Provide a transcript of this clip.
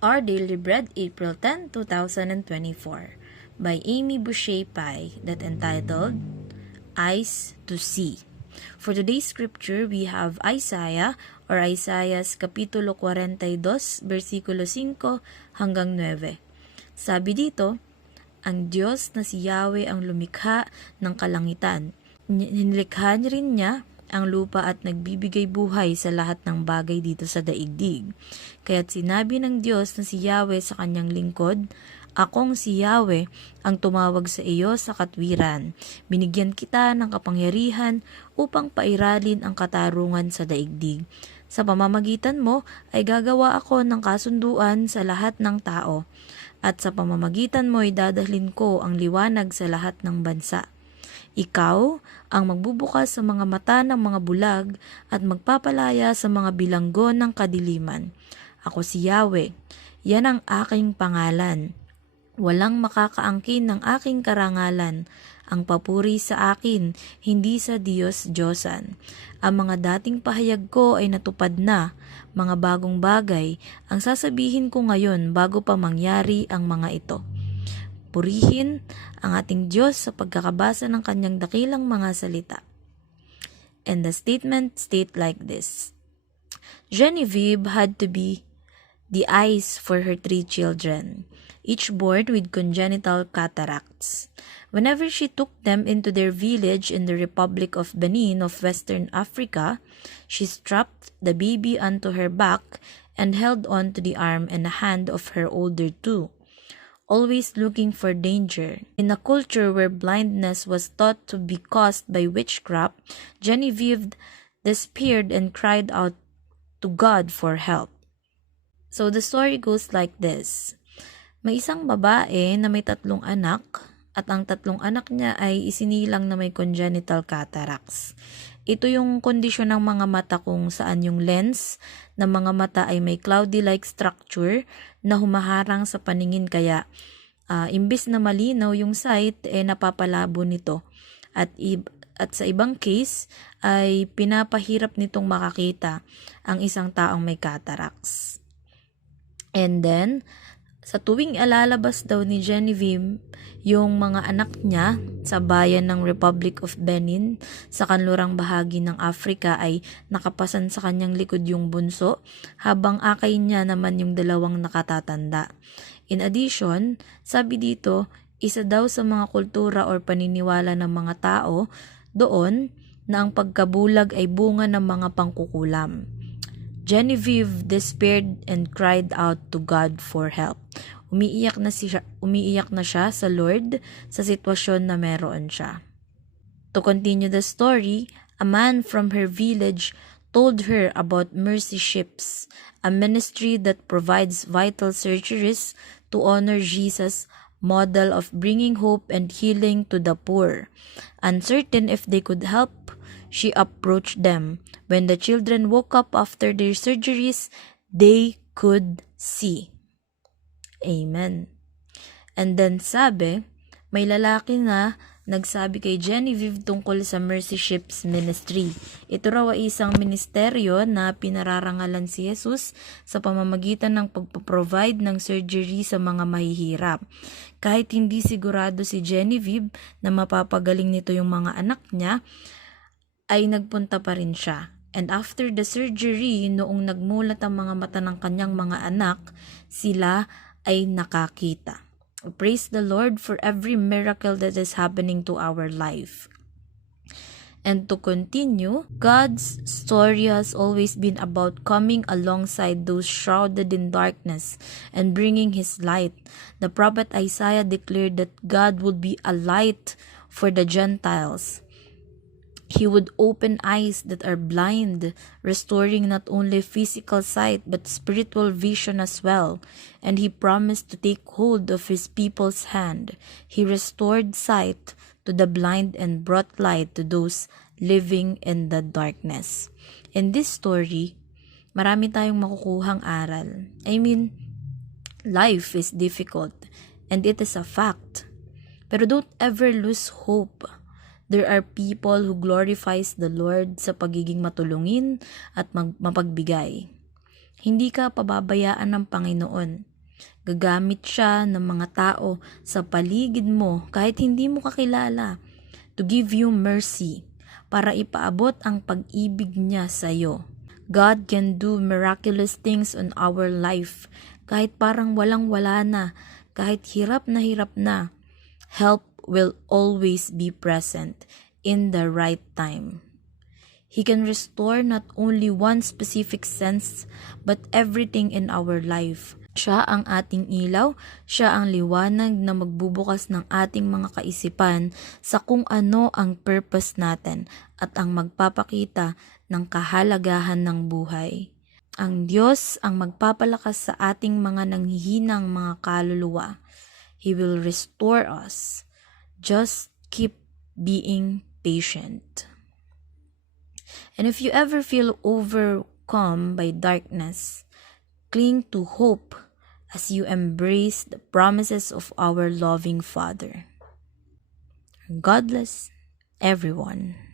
Our Daily Bread, April 10, 2024, by Amy Boucher Pai, that entitled Eyes to See. For today's scripture, we have Isaiah's Kapitulo 42, versikulo 5 hanggang 9. Sabi dito, ang Diyos na si Yahweh ang lumikha ng kalangitan. Nilikha rin niya ang lupa at nagbibigay buhay sa lahat ng bagay dito sa daigdig. Kaya't sinabi ng Diyos na si Yahweh sa kanyang lingkod, akong si Yahweh ang tumawag sa iyo sa katwiran. Binigyan kita ng kapangyarihan upang pairalin ang katarungan sa daigdig. Sa pamamagitan mo ay gagawa ako ng kasunduan sa lahat ng tao, at sa pamamagitan mo ay dadahlin ko ang liwanag sa lahat ng bansa. Ikaw ang magbubukas sa mga mata ng mga bulag at magpapalaya sa mga bilanggo ng kadiliman. Ako si Yahweh, yan ang aking pangalan. Walang makakaangkin ng aking karangalan. Ang papuri sa akin, hindi sa Diyos-Diyosan. Ang mga dating pahayag ko ay natupad na, mga bagong bagay, ang sasabihin ko ngayon bago pa mangyari ang mga ito. Purihin ang ating Diyos sa pagkakabasa ng kanyang dakilang mga salita. And the statement state like this. Genevieve had to be the eyes for her 3 children, each born with congenital cataracts. Whenever she took them into their village in the Republic of Benin of Western Africa, she strapped the baby onto her back and held on to the arm and hand of her older 2. Always looking for danger. In a culture where blindness was thought to be caused by witchcraft, Genevieve despaired and cried out to God for help. So the story goes like this. May isang babae na may 3 anak, at ang 3 anak niya ay isinilang na may congenital cataracts. Ito yung kondisyon ng mga mata kung saan yung lens ng mga mata ay may cloudy-like structure na humaharang sa paningin, kaya imbis na malinaw yung sight, napapalabo nito. At sa ibang case ay pinapahirap nitong makakita ang isang taong may cataracts. And then, sa tuwing alalabas daw ni Genevieve yung mga anak niya sa bayan ng Republic of Benin sa kanlurang bahagi ng Africa, ay nakapasan sa kanyang likod yung bunso, habang akay niya naman yung 2 nakatatanda. In addition, sabi dito, isa daw sa mga kultura or paniniwala ng mga tao doon na ang pagkabulag ay bunga ng mga pangkukulam. Genevieve despaired and cried out to God for help. Umiiyak na siya sa Lord sa sitwasyon na meron siya. To continue the story, a man from her village told her about Mercy Ships, a ministry that provides vital surgeries to honor Jesus' model of bringing hope and healing to the poor. Uncertain if they could help, she approached them. When the children woke up after their surgeries, they could see. Amen. And then sabi, may lalaki na nagsabi kay Genevieve tungkol sa Mercy Ships Ministry. Ito raw ay isang ministeryo na pinararangalan si Jesus sa pamamagitan ng pagpaprovide ng surgery sa mga mahihirap. Kahit hindi sigurado si Genevieve na mapapagaling nito yung mga anak niya, ay nagpunta pa rin siya. And after the surgery, noong nagmulat ang mga mata ng kanyang mga anak, sila ay nakakita. Praise the Lord for every miracle that is happening to our life. And to continue, God's story has always been about coming alongside those shrouded in darkness and bringing His light. The prophet Isaiah declared that God would be a light for the Gentiles. He would open eyes that are blind, restoring not only physical sight but spiritual vision as well. And He promised to take hold of His people's hand. He restored sight to the blind and brought light to those living in the darkness. In this story, marami tayong makukuhang aral. Life is difficult and it is a fact. Pero don't ever lose hope. There are people who glorifies the Lord sa pagiging matulungin at mapagbigay. Hindi ka pababayaan ng Panginoon. Gagamit siya ng mga tao sa paligid mo kahit hindi mo kakilala to give you mercy para ipaabot ang pag-ibig niya sa iyo. God can do miraculous things on our life kahit parang walang-wala na, kahit hirap na. Help will always be present in the right time. He can restore not only one specific sense, but everything in our life. Siya ang ating ilaw, siya ang liwanag na magbubukas ng ating mga kaisipan sa kung ano ang purpose natin at ang magpapakita ng kahalagahan ng buhay. Ang Diyos ang magpapalakas sa ating mga nanghihinang mga kaluluwa. He will restore us. Just keep being patient. And if you ever feel overcome by darkness, cling to hope as you embrace the promises of our loving Father. God bless everyone.